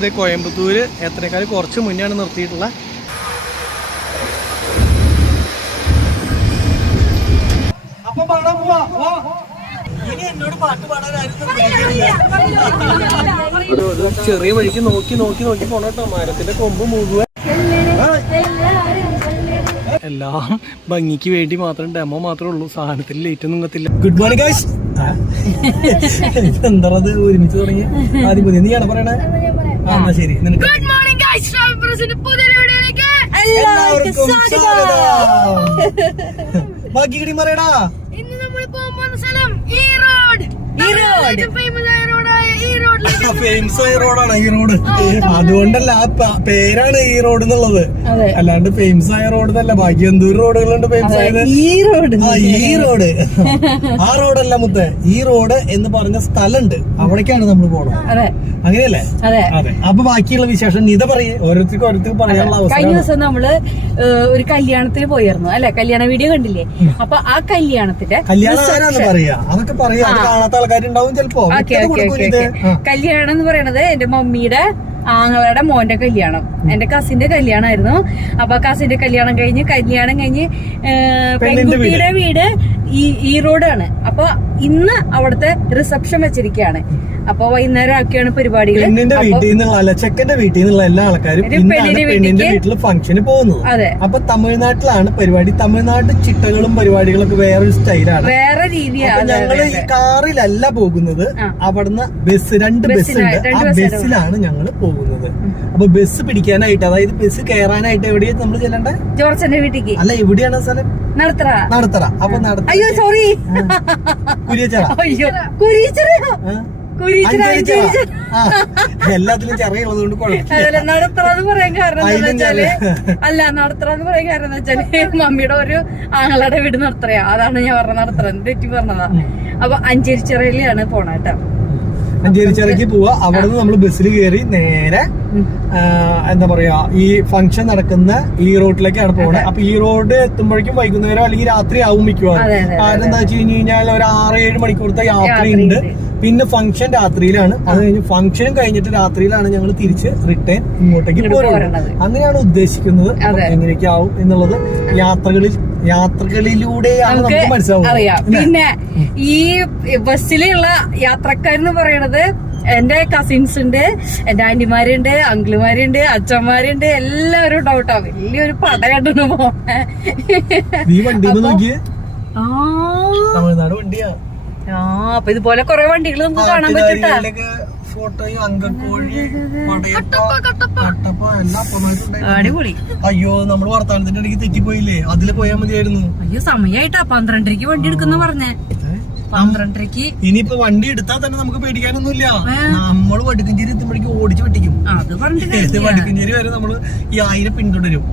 കോയമ്പത്തൂര് എത്രക്കാൾ കുറച്ച് മുന്നെയാണ് നിർത്തിയിട്ടുള്ള ചെറിയ വഴിക്ക് നോക്കി പോണട്ടോ. മരത്തിന്റെ കൊമ്പ് മുഴുവൻ എല്ലാം ഭംഗിക്ക് വേണ്ടി മാത്രം, ഡെമോ മാത്രമേ ഉള്ളൂ. സാധനത്തിൽ ലേറ്റ് നിങ്ങത്തില്ല. Good morning guys. എന്താ ഒരുമിച്ച് തുടങ്ങി ആദ്യം പുതിയ നീയാണ് പറയണേ? എന്നാ ശരി. ഗുഡ് മോർണിംഗ് ഗൈസ്, പുതിയ വീഡിയോയിലേക്ക് എല്ലാവർക്കും ബാക്കി കിടി പറയടാ. ഇന്ന് നമ്മൾ പോകുന്ന സ്ഥലം ഈറോഡ്. ഫേമസ് ആയ റോഡാണ് ഈ റോഡ്. അതുകൊണ്ടല്ല ആ പേരാണ് ഈ റോഡ് എന്നുള്ളത്, അല്ലാണ്ട് ഫേമസ് ആയ റോഡ് എന്നല്ല. ബാക്കി എന്തോരം റോഡുകളുണ്ട് ഫേമസ് ആയത്. ഈ റോഡ് ആ റോഡല്ല മുത്തേ, ഈ റോഡ് എന്ന് പറഞ്ഞ സ്ഥലമുണ്ട്, അവിടേക്കാണ് നമ്മൾ പോണത്. അങ്ങനെയല്ലേ? അതെ. അപ്പൊ ബാക്കിയുള്ള വിശേഷം നീത പറയേ, ഓരോരുത്തർക്ക് പറയാനുള്ള അവസരം. കഴിഞ്ഞ ദിവസം നമ്മള് ഒരു കല്യാണത്തിന് പോയിരുന്നു അല്ലെ, കല്യാണ വീഡിയോ കണ്ടില്ലേ? അപ്പൊ ആ കല്യാണത്തിന്റെ കല്യാണം പറയാ, അതൊക്കെ പറയാ, കാണാത്ത ആൾക്കാരുണ്ടാവും ചിലപ്പോ. കല്യാണം എന്ന് പറയണത് എന്റെ മമ്മിയുടെ ആങ്ങളുടെ മോന്റെ കല്യാണം, എന്റെ കസിന്റെ കല്യാണമായിരുന്നു. അപ്പൊ കസിന്റെ കല്യാണം കഴിഞ്ഞ് പെൺകുട്ടിയുടെ വീട് ഈറോഡാണ്. അപ്പൊ ഇന്ന് അവിടുത്തെ റിസപ്ഷൻ വെച്ചിരിക്കുകയാണ്. അപ്പൊ വൈകുന്നേരം ആക്കിയാണ് പരിപാടികൾ. പെണ്ണിന്റെ വീട്ടിൽ നിന്നുള്ള ചെക്കന്റെ വീട്ടിൽ നിന്നുള്ള എല്ലാ ആൾക്കാരും പെണ്ണിന്റെ വീട്ടിൽ ഫംഗ്ഷന് പോകുന്നത്. അതെ. അപ്പൊ തമിഴ്നാട്ടിലാണ് പരിപാടി. തമിഴ്നാട് ചിട്ടകളും പരിപാടികളൊക്കെ വേറൊരു സ്റ്റൈലാണ്, വേറെ രീതിയാണ്. ഞങ്ങള് ഈ കാറിലല്ല പോകുന്നത്, അവിടുന്ന് രണ്ട് ബസ് ഉണ്ട്, ആ ബസ്സിലാണ് ഞങ്ങള് പോകുന്നത്. അപ്പൊ ബസ് പിടിക്കാനായിട്ട്, അതായത് ബസ് കയറാനായിട്ട് എവിടെയാണ് നമ്മൾ ചെല്ലണ്ടേ? ജോർജന്റെ വീട്ടിലേക്ക്. അല്ല, എവിടെയാണ് സ്ഥലം? നടത്തറ. അപ്പൊ അയ്യോ സോറി, കുരിയച്ചറ. അയ്യോ കുരിയച്ചറയോ? എല്ലാത്തിലും ചെറിയുള്ളത് കൊണ്ട് നടത്തറന്ന് പറയാൻ കാരണം എന്താ വെച്ചാല്, മമ്മിയുടെ ഒരു ആങ്ങളുടെ വീട് നടത്തറയാ. അതാണ് ഞാൻ പറഞ്ഞ നടത്തറ, തെറ്റി പറഞ്ഞതാ. അപ്പൊ അഞ്ചേരിച്ചിറയിലാണ് പോണ കേട്ടോ. അഞ്ചേരിച്ചിറയ്ക്ക് പോവാ. അവിടെ നിന്ന് നമ്മൾ ബസ്സിൽ കയറി നേരെ എന്താ പറയാ, ഈ ഫംഗ്ഷൻ നടക്കുന്ന ഈ റോഡിലേക്കാണ് പോണത്. അപ്പൊ ഈ റോഡ് എത്തുമ്പോഴേക്കും വൈകുന്നേരം അല്ലെങ്കിൽ രാത്രി ആവും മിക്കവാറും. കാരണം എന്താ വെച്ച് കഴിഞ്ഞാൽ ഒരു 6-7 മണിക്കൂറത്തെ യാത്രയുണ്ട്. പിന്നെ ഫംഗ്ഷൻ രാത്രിയിലാണ്. അത് കഴിഞ്ഞ് ഫംഗ്ഷനും കഴിഞ്ഞിട്ട് രാത്രിയിലാണ് ഞങ്ങൾ തിരിച്ച് റിട്ടേൺ ഇങ്ങോട്ടേക്ക് പോരുന്നത്. അങ്ങനെയാണ് ഉദ്ദേശിക്കുന്നത്. എങ്ങനെയൊക്കെ ആവും എന്നുള്ളത് യാത്രകളിലൂടെയാണ് നമുക്ക് മനസ്സിലാവുക. പിന്നെ ഈ ബസ്സിലുള്ള യാത്രക്കാരെന്ന് പറയണത് എന്റെ കസിൻസ് ഉണ്ട്, എന്റെ ആന്റിമാരുണ്ട്, അങ്കിളുമാരുണ്ട്, അച്ഛന്മാരുണ്ട്, എല്ലാവരും ഡൗട്ടാ. വലിയൊരു പടയായിട്ടാണ് പോണേ. തമിഴ്നാട് വണ്ടിയാ. അപ്പൊ ഇതുപോലെ കൊറേ വണ്ടികൾ നമുക്ക് കാണാൻ പറ്റൂട്ടാ. ഫോട്ടോയും അങ്കക്കോഴി, അടിപൊളി. അയ്യോ, നമ്മള് വർത്താനത്തിന്റെ ഇടയ്ക്ക് തെറ്റിപ്പോയില്ലേ? അതില് പോയാൽ മതിയായിരുന്നു. അയ്യോ സമയായിട്ടാ, 12:30 വണ്ടി എടുക്കുന്ന പറഞ്ഞേ. 12:30. ഇനിയിപ്പോ വണ്ടി എടുത്താൽ തന്നെ നമുക്ക് പേടിക്കാനൊന്നുമില്ല. നമ്മള് വടുക്കഞ്ചേരി എത്തുമ്പോഴേക്കും ഓടിച്ച് വെട്ടിക്കും. വടുക്കഞ്ചേരി വരെ നമ്മള് ഈ 1000 പിന്തുടരും.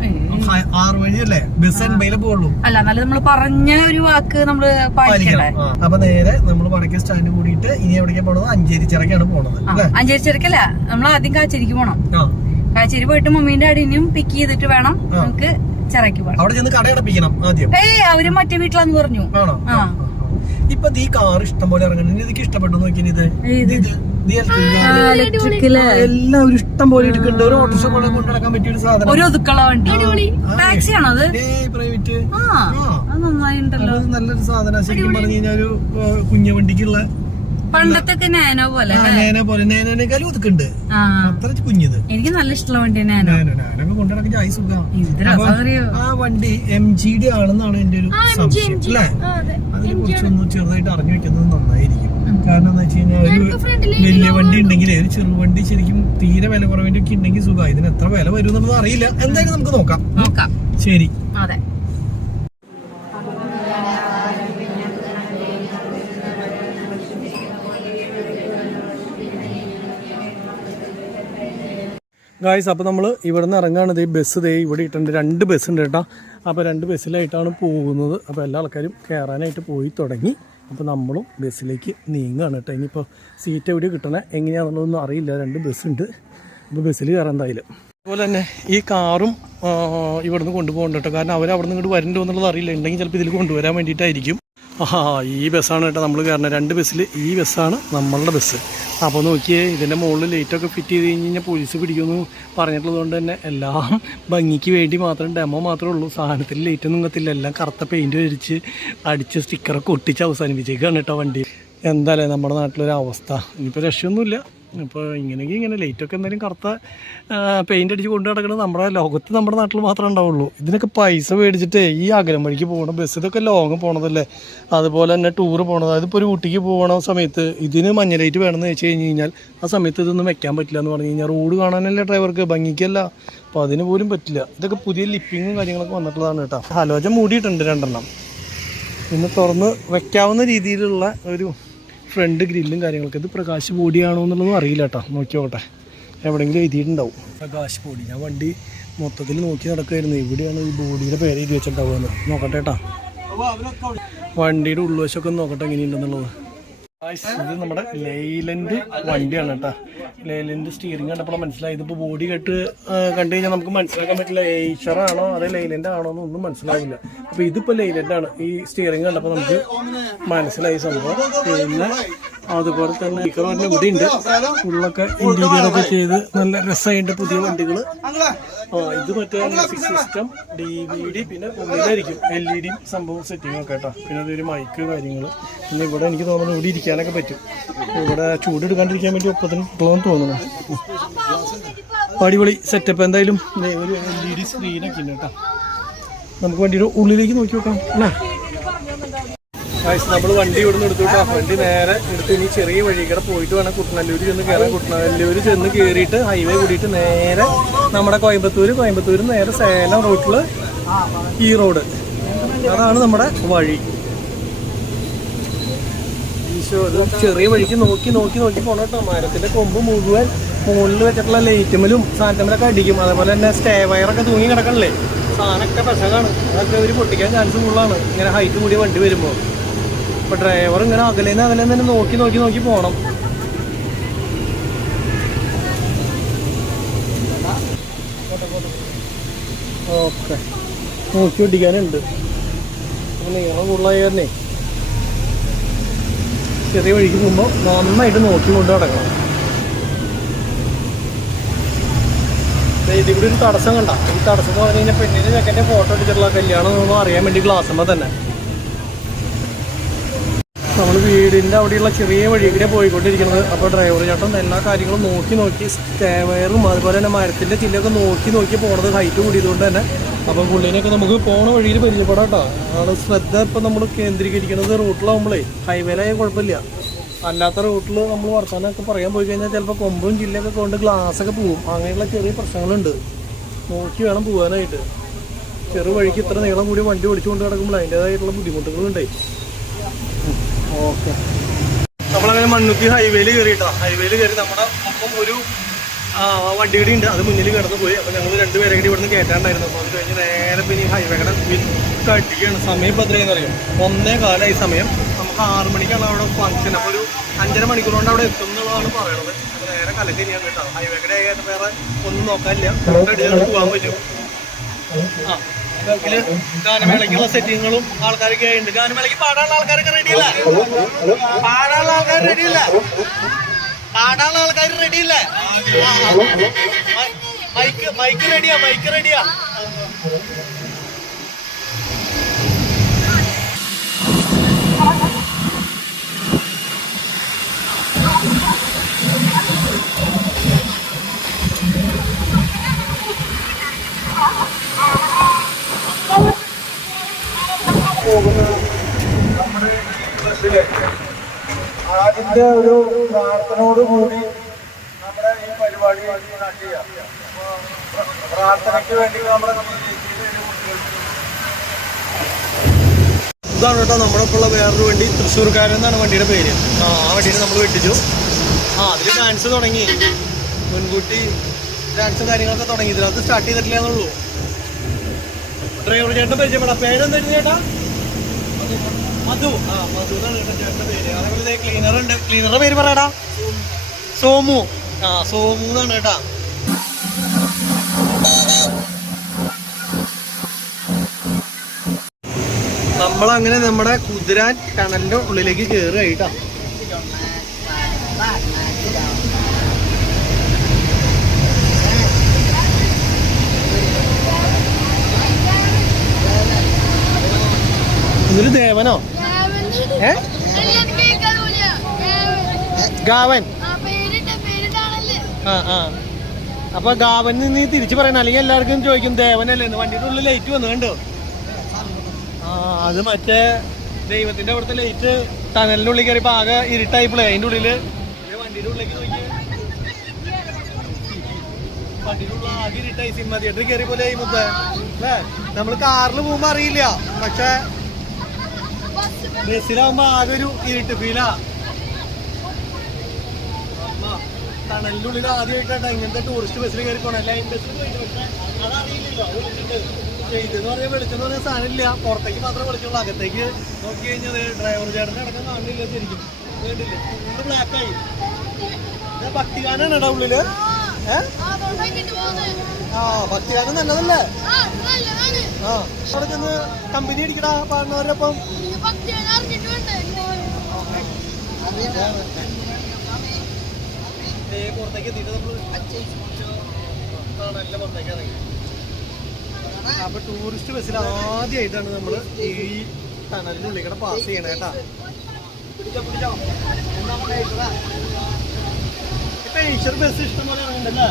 6 വഴിയല്ലേ, ബസ് 80 പോകുള്ളൂ. അല്ല, എന്നാലും നമ്മള് പറഞ്ഞ ഒരു വാക്ക് നമ്മള് പാലിക്കണം. അപ്പൊ നേരെ നമ്മള് വടക്കേ സ്റ്റാൻഡ് കൂടിയിട്ട് ഇനി എവിടേക്കാ പോണത്? അഞ്ചേരിച്ചിറക്കാണ് പോണത്. അഞ്ചേരിച്ചിറക്കല്ല, നമ്മൾ ആദ്യം കാച്ചേരിക്ക് പോണം. കാച്ചേരി പോയിട്ട് മമ്മീന്റെ അടിയും പിക്ക് ചെയ്തിട്ട് വേണം നമുക്ക് ചിറക്കി പോകണം. അവിടെ ചെന്ന് കട അടപ്പിക്കണം ആദ്യം. അവര് മറ്റേ വീട്ടിലാന്ന് പറഞ്ഞു. ഇപ്പൊ ഈ കാർ ഇഷ്ടം പോലെ ഇറങ്ങുന്നുണ്ട്. എനിക്ക് ഇഷ്ടപ്പെട്ടു നോക്കിയത് എല്ലാവരും ഇഷ്ടം പോലെ എടുക്കുന്നുണ്ട്. ഒരു ഓട്ടോറിക്ഷ പോലെ കൊണ്ടു നടക്കാൻ പറ്റിയ ഒരു സാധനം. ഒരു ഒതുക്കള വണ്ടി. ടാക്സി ആണോ അത്? പ്രൈവറ്റ്. നന്നായിട്ടുണ്ടല്ലോ, നല്ലൊരു സാധനം. ശരിക്കും പറഞ്ഞു കഴിഞ്ഞാൽ ഒരു കുഞ്ഞു വണ്ടിക്കുള്ള പണ്ടത്തെ നാനോ പോലെ. നാനോനേക്കാളും ഒതുക്കുണ്ട്. അത്ര കുഞ്ഞത്. എനിക്ക് നല്ല ഇഷ്ടമുള്ള വണ്ടി നാനോ. കൊണ്ടുനടക്കാൻ ചായ സുഖം. ആ വണ്ടി MGD ആണെന്നാണ് എന്റെ ഒരു സംശയം അല്ലേ? അതിനെ കുറിച്ചൊന്ന് ചെറുതായിട്ട് അറിഞ്ഞു വെക്കുന്നത് നന്നായിരിക്കും. കാരണം എന്താ വെച്ച് കഴിഞ്ഞാൽ ഒരു വലിയ വണ്ടി ഉണ്ടെങ്കിൽ ഒരു ചെറുവണ്ടി ശരിക്കും തീരെ വില കുറവിന്റെ ഒക്കെ ഉണ്ടെങ്കിൽ സുഖം. ഇതിന് എത്ര വില വരും എന്നുള്ളത് അറിയില്ല. എന്തായാലും നമുക്ക് നോക്കാം. ശരി. അതെ. ഗായ്സ്, അപ്പോൾ നമ്മൾ ഇവിടെ നിന്ന് ഇറങ്ങുകയാണ്. ഈ ബസ് ഇവിടെ ഇട്ടുണ്ട്. 2 ബസ് ഉണ്ട് കേട്ടോ. അപ്പോൾ 2 ബസ്സിലായിട്ടാണ് പോകുന്നത്. അപ്പോൾ എല്ലാ ആൾക്കാരും കയറാനായിട്ട് പോയി തുടങ്ങി. അപ്പോൾ നമ്മളും ബസ്സിലേക്ക് നീങ്ങുകയാണ് കേട്ടോ. ഇനിയിപ്പോൾ സീറ്റ് എവിടെ കിട്ടണേ എങ്ങനെയാണെന്നുള്ളതൊന്നും അറിയില്ല. 2 ബസ്സുണ്ട്. അപ്പോൾ ബസ്സിൽ കയറാൻ എന്തായാലും. അതുപോലെ തന്നെ ഈ കാറും ഇവിടുന്ന് കൊണ്ടുപോകണ്ട കേട്ടോ. കാരണം അവർ അവിടെ നിന്ന് ഇങ്ങോട്ട് വരണ്ടോ എന്നുള്ളത് അറിയില്ല. ഉണ്ടെങ്കിൽ ചിലപ്പോൾ ഇതിൽ കൊണ്ടുവരാൻ വേണ്ടിയിട്ടായിരിക്കും. ഈ ബസ്സാണ് കേട്ടോ നമ്മൾ കയറുന്നത്. 2 ബസ്സിൽ ഈ ബസ്സാണ് നമ്മളുടെ ബസ്. അപ്പോൾ നോക്കിയേ, ഇതിൻ്റെ മുകളിൽ ലൈറ്റൊക്കെ ഫിറ്റ് ചെയ്ത് കഴിഞ്ഞാൽ പോലീസ് പിടിക്കുമെന്ന് പറഞ്ഞിട്ടുള്ളത് കൊണ്ട് തന്നെ എല്ലാം ഭംഗിക്ക് വേണ്ടി മാത്രം, ഡെമോ മാത്രമേ ഉള്ളൂ. സാധനത്തിൽ ലൈറ്റൊന്നും കത്തില്ല, എല്ലാം കറുത്ത പെയിൻറ്റ് അടിച്ച് സ്റ്റിക്കറൊക്കെ ഒട്ടിച്ച് അവസാനിപ്പിച്ചേക്കാണ് കേട്ടോ വണ്ടി. എന്തായാലും നമ്മുടെ നാട്ടിലൊരു അവസ്ഥ. ഇനിയിപ്പോൾ രക്ഷയൊന്നുമില്ല. ഇപ്പോൾ ഇങ്ങനെയെങ്കിൽ ഇങ്ങനെ ലൈറ്റൊക്കെ എന്തായാലും കറുത്ത പെയിൻ്റ് അടിച്ച് കൊണ്ട് നടക്കുന്നത് നമ്മുടെ ലോകത്ത് നമ്മുടെ നാട്ടിൽ മാത്രമേ ഉണ്ടാവുള്ളൂ. ഇതിനൊക്കെ പൈസ മേടിച്ചിട്ട് ഈ അകലം വഴിക്ക് പോകണം ബസ്, ഇതൊക്കെ ലോങ് പോകണതല്ലേ. അതുപോലെ തന്നെ ടൂറ് പോകണത്, അതിപ്പോൾ ഒരു ഊട്ടിക്ക് പോകണ സമയത്ത് ഇതിന് മഞ്ഞ ലൈറ്റ് വേണമെന്ന് വെച്ച് കഴിഞ്ഞാൽ ആ സമയത്ത് ഇതൊന്നും വെക്കാൻ പറ്റില്ല എന്ന് പറഞ്ഞു കഴിഞ്ഞാൽ റോഡ് കാണാനല്ലേ ഡ്രൈവർക്ക്, ഭംഗിക്കല്ല. അപ്പോൾ അതിന് പോലും പറ്റില്ല. ഇതൊക്കെ പുതിയ ലിപ്പിങ്ങും കാര്യങ്ങളൊക്കെ വന്നിട്ടുള്ളതാണ് കേട്ടോ. ഹലോജൻ മൂടിയിട്ടുണ്ട് 2 പിന്നെ തുറന്ന് വെക്കാവുന്ന രീതിയിലുള്ള ഒരു ഫ്രണ്ട് ഗ്രില്ലും കാര്യങ്ങളൊക്കെ. ഇത് പ്രകാശ് ബോഡിയാണോ എന്നുള്ളതും അറിയില്ല കേട്ടോ, നോക്കി നോക്കട്ടെ, എവിടെയെങ്കിലും എഴുതിയിട്ടുണ്ടാവും പ്രകാശ് ബോഡി. ഞാൻ വണ്ടി മൊത്തത്തിൽ നോക്കി നടക്കുമായിരുന്നു, എവിടെയാണ് ഈ ബോഡിയുടെ പേര് എഴുതി വെച്ചിട്ടുണ്ടാവുമെന്ന് നോക്കട്ടെ കേട്ടോ. വണ്ടിയുടെ ഉൾവശമൊക്കെ ഒന്ന് നോക്കട്ടെ എങ്ങനെയുണ്ടെന്നുള്ളത്. ഇത് നമ്മുടെ ലെയ്ലൻഡ് വണ്ടിയാണ് കേട്ടോ. ലെയ്ലൻഡ് സ്റ്റിയറിംഗ് കണ്ടപ്പോൾ മനസ്സിലായി. ഇതിപ്പോൾ ബോഡി കെട്ട് കണ്ടു കഴിഞ്ഞാൽ നമുക്ക് മനസ്സിലാക്കാൻ പറ്റില്ല ഏഷ്യറാണോ അതേ ലെയ്ലൻഡ് ആണോ എന്നൊന്നും മനസ്സിലാവില്ല. അപ്പോൾ ഇതിപ്പോൾ ലെയ്ലൻഡാണ്. ഈ സ്റ്റിയറിംഗ് കണ്ടപ്പോൾ നമുക്ക് മനസ്സിലായി സംഭവം. പിന്നെ അതുപോലെ തന്നെ സ്പീക്കറിൻ്റെ ഇവിടെ ഉണ്ട്, ഫുള്ളൊക്കെ ഇന്റീരിയറൊക്കെ ചെയ്ത് നല്ല രസമായിട്ട് പുതിയ വണ്ടികൾ. ഇത് മറ്റേ മ്യൂസിക് സിസ്റ്റം, DVD, പിന്നെ ഉള്ളിലായിരിക്കും LED സംഭവം സെറ്റിംഗ് ഒക്കെ കേട്ടോ. പിന്നെ അതൊരു മൈക്ക് കാര്യങ്ങൾ. പിന്നെ ഇവിടെ എനിക്ക് തോന്നുന്നു ഇവിടെ ഇരിക്കാനൊക്കെ പറ്റും. ഇവിടെ ചൂടെടുക്കാണ്ടിരിക്കാൻ വേണ്ടി ഒപ്പത്തിനുള്ളതെന്ന് തോന്നുന്നു. അടിപൊളി സെറ്റപ്പ്. എന്തായാലും ഒരു LED സ്ക്രീനൊക്കെ ഉണ്ട് കേട്ടോ. നമുക്ക് വണ്ടിയുടെ ഉള്ളിലേക്ക് നോക്കി നോക്കാം അല്ലേ. നമ്മൾ വണ്ടി ഇവിടെ നിന്ന് എടുത്തു കേട്ടോ. വണ്ടി നേരെ എടുത്ത് ഇനി ചെറിയ വഴിക്കടെ പോയിട്ട് വേണം കുട്ടനല്ലൂർ ചെന്ന് കയറാൻ. കുട്ടനല്ലൂർ ചെന്ന് കയറിയിട്ട് ഹൈവേ കൂടിയിട്ട് നേരെ നമ്മുടെ കോയമ്പത്തൂർ നേരെ സേലം റൂട്ടിൽ ഈ റോഡ്, അതാണ് നമ്മുടെ വഴി. ഈശോ, ചെറിയ വഴിക്ക് നോക്കി പോകണം കേട്ടോ. മരത്തിന്റെ കൊമ്പ് മുഴുവൻ മുകളിൽ വെച്ചിട്ടുള്ള ലൈറ്റുമലും സാധനത്തിലൊക്കെ അടിക്കും. അതേപോലെ തന്നെ സ്റ്റേ വയറൊക്കെ തൂങ്ങി കിടക്കണല്ലേ, സാധനമൊക്കെ പെശകാണ്. അതൊക്കെ ഒരു പൊട്ടിക്കാൻ ചാൻസ് കൂടുതലാണ് ഇങ്ങനെ ഹൈറ്റ് കൂടി വണ്ടി വരുമ്പോൾ. അപ്പോൾ ഡ്രൈവർ ഇങ്ങനെ അകലേന്ന് തന്നെ നോക്കി പോകണം. ഓക്കെ, നോക്കി ഓടിക്കാനുണ്ട്. നീളം കൂടുതലായ കാരണേ ചെറിയ വഴിക്ക് പോകുമ്പോൾ നന്നായിട്ട് നോക്കി കൊണ്ട് നടക്കണം. ഇതിൽ കൂടി ഒരു തടസ്സം കണ്ട, ഈ തടസ്സം എന്ന് പറഞ്ഞു കഴിഞ്ഞാൽ പെണ്ണിൻ്റെ ചെക്കൻ്റെ ഫോട്ടോ എടുത്തിട്ടുള്ള കല്യാണം എന്നൊന്നും അറിയാൻ വേണ്ടി ഗ്ലാസ്സുമ്പോൾ തന്നെ നമ്മൾ വീടിൻ്റെ അവിടെയുള്ള ചെറിയ വഴിയിലൂടെ പോയിക്കൊണ്ടിരിക്കുന്നത്. അപ്പോൾ ഡ്രൈവർ ചേട്ടൻ എല്ലാ കാര്യങ്ങളും നോക്കി സ്റ്റേവയറും അതുപോലെ തന്നെ മരത്തിൻ്റെ ചില്ലൊക്കെ നോക്കി പോണത് ഹൈറ്റ് കൂടിയതുകൊണ്ട് തന്നെ. അപ്പോൾ പുള്ളിനെയൊക്കെ നമുക്ക് പോണ വഴിയിൽ പരിചയപ്പെടാം കേട്ടോ. ആള് ശ്രദ്ധ ഇപ്പം നമ്മൾ കേന്ദ്രീകരിക്കുന്നത് റൂട്ടിലാവുമ്പോഴേ, ഹൈവേയിലായാൽ കുഴപ്പമില്ല. അല്ലാത്ത റൂട്ടിൽ നമ്മൾ വർത്താനമൊക്കെ പറയാൻ പോയി കഴിഞ്ഞാൽ ചിലപ്പോൾ കൊമ്പും ചില്ലൊക്കെ കൊണ്ട് ഗ്ലാസ്സൊക്കെ പോവും. അങ്ങനെയുള്ള ചെറിയ പ്രശ്നങ്ങളുണ്ട്. നോക്കി വേണം പോകാനായിട്ട്. ചെറു വഴിക്ക് ഇത്ര നീളം കൂടി വണ്ടി ഓടിച്ചുകൊണ്ട് കിടക്കുമ്പോൾ അതിൻ്റേതായിട്ടുള്ള ബുദ്ധിമുട്ടുകളുണ്ടേ. ഓക്കെ, നമ്മളങ്ങനെ മണ്ണുത്തി ഹൈവേയിൽ കയറിയിട്ടോ. ഹൈവേയിൽ കയറി നമ്മുടെ ഒപ്പം ഒരു വണ്ടി കൂടി ഉണ്ട്, അത് മുന്നിൽ കിടന്നു പോയി. അപ്പോൾ ഞങ്ങൾ 2 പേരെ കൂടി ഇവിടുന്ന് കയറ്റാണ്ടായിരുന്നു. അപ്പോൾ അത് കഴിഞ്ഞ് നേരെ പിന്നെ ഈ ഹൈവേയുടെ കടിക്കുകയാണ്. സമയം ഇപ്പോൾ എത്രയെന്ന് അറിയാം, 1:15 സമയം. നമുക്ക് 6 മണിക്കാണ് അവിടെ ഫംഗ്ഷൻ. അപ്പോൾ ഒരു 5.5 മണിക്കൂർ കൊണ്ട് അവിടെ എത്തും എന്നുള്ളതാണ് പറയണത്. അപ്പോൾ നേരെ കലക്കരിയാൻ കേട്ടോ. ഹൈവേയുടെ ആയിട്ട് വേറെ ഒന്നും നോക്കാനില്ല, റെഡിയാണ് പോകാൻ പറ്റും. ഗാനമേളയ്ക്കുള്ള സെറ്റിങ്ങുകളും ആൾക്കാരൊക്കെ ഉണ്ട്. ഗാനമേളയ്ക്ക് പാടാനുള്ള ആൾക്കാരൊക്കെ റെഡിയല്ല, പാടാനുള്ള ആൾക്കാർ റെഡിയല്ല. മൈക്ക് റെഡിയാ. നമ്മുടെ ബസ്സിലെ അതിൻ്റെ ഒരു പ്രാർത്ഥനയോട് കൂടി നമ്മുടെ ഈ പരിപാടി സ്റ്റാർട്ട് ചെയ്യാം. പ്രാർത്ഥനയ്ക്ക് വേണ്ടി ഇതാണ് കേട്ടോ നമ്മുടെ ഇപ്പോൾ ഉള്ള വേറൊരു വണ്ടി. തൃശ്ശൂർക്കാരൻ എന്നാണ് വണ്ടിയുടെ പേര്. ആ വണ്ടിയിൽ നമ്മൾ വെട്ടിച്ചു. അതിൽ ഡാൻസ് തുടങ്ങി, മുൻകൂട്ടി ഡാൻസും കാര്യങ്ങളൊക്കെ തുടങ്ങി. ഇതിനകത്ത് സ്റ്റാർട്ട് ചെയ്തിട്ടില്ല എന്നുള്ളൂ. ഡ്രൈവർ ചേട്ടൻ പരിചയപ്പെടാം. പേരെന്തായിരുന്നു ചേട്ടാ? മധു. മധു എന്നാണ് കേട്ടോ ചേട്ടൻ്റെ പേര്. അതേപോലെ ക്ലീനർ ഉണ്ട്. ക്ലീനറുടെ പേര് പറയടാ. സോമു. സോമു എന്നാണ് കേട്ടാ. നമ്മളങ്ങനെ നമ്മുടെ കുതിരാൻ ടണലിന്റെ ഉള്ളിലേക്ക് കയറുകയായിട്ടാ. ഗാവൻ. അപ്പൊ ഗാവൻ നീ തിരിച്ചു പറയണം, അല്ലെങ്കിൽ എല്ലാവർക്കും ചോദിക്കും ദേവനല്ലേ. വണ്ടിയുടെ ഉള്ളിൽ ലൈറ്റ് വന്നു കണ്ടോ? അത് മറ്റേ ദൈവത്തിന്റെ അവിടുത്തെ ലൈറ്റ് ടനലിന്റെ ഉള്ളിൽ കയറിയപ്പോ ആകെ ഇരുട്ടായിപ്പോളേ. അതിന്റെ ഉള്ളില് വണ്ടിയുടെ ഉള്ളിലേക്ക് നോക്കി, വണ്ടിയുടെ ഉള്ളിൽ ആകെ ഇരുട്ടായി. സിനിമ തിയേറ്ററിൽ കയറി പോലെ മുത്തേ അല്ലേ? നമ്മള് കാറിൽ പോകുമ്പോ അറിയില്ല, പക്ഷെ ബസ്സിലാവുമ്പോ ആകെ ഒരു ഇരുട്ട് ഫീലാ. ടണലിന്റെ ഉള്ളിൽ ആദ്യമായിട്ടാണ് ഇങ്ങനത്തെ ടൂറിസ്റ്റ് ബസ്സിൽ കയറി പോണേ. ലൈൻ ബസ്സിൽ പോയിട്ട്, പക്ഷെ അതറിയില്ലല്ലോ. ഇതെന്ന് പറഞ്ഞാൽ വെളിച്ചെന്ന് പറഞ്ഞാൽ സാധനമില്ല, പുറത്തേക്ക് മാത്രമേ വെളിച്ചുള്ളൂ. അകത്തേക്ക് നോക്കി കഴിഞ്ഞാൽ ഡ്രൈവർ ചേട്ടനെ അടക്കം കാണില്ല. ശരിക്കും കേട്ടില്ലേ? ഫുള്ള് ബ്ലാക്കായി. ഭക്തിഗാനാണ് ഉള്ളില്. ഭക്തിഗാനം നല്ലതല്ലേ? അവിടെ ചെന്ന് കമ്പനി അടിക്കടാ പാടുന്നവരൊപ്പം. പുറത്തേക്ക് എത്തിയിട്ട് നമ്മള് കാണാനില്ല, പുറത്തേക്ക് ഇറങ്ങി. അപ്പൊ ടൂറിസ്റ്റ് ബസ്സിൽ ആദ്യമായിട്ടാണ് നമ്മള് ഈ ടണലിന്റെ ഉള്ളിൽ കൂടെ പാസ് ചെയ്യണേ കേട്ടാ. ഇപ്പൊ ഈശ്വർ ബസ് ഇഷ്ടം പോലെ ഇറങ്ങണ്ടല്ലേ?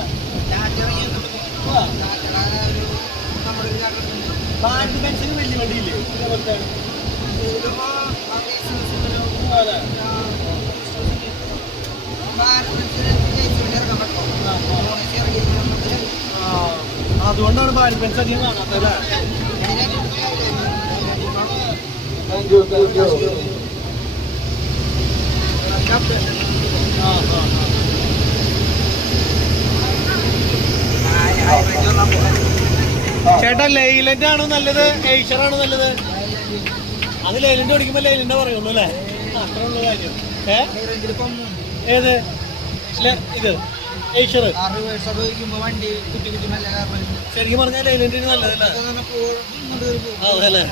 ഭാരത് ബെൻസിന് വലിയ വണ്ടിയില്ലേ? അതുകൊണ്ടാണ് ഭാരത് ബെൻസ് അധികം കാണാത്തല്ലേ? ചേട്ടാ ലൈലന്റ് ആണോ നല്ലത്, ഏഷ്യർ ആണോ നല്ലത്? അത് ലൈലന്റ് ഓടിക്കുമ്പോ ലൈലന്റ് പറയുള്ളൂ അല്ലേ? അത്ര ഉള്ള കാര്യം. ഏത് ഇത് ഏഷ്യർ? ശരിക്കും പറഞ്ഞാൽ ലൈലന്റിന് നല്ലതല്ലേ? അതല്ലേ?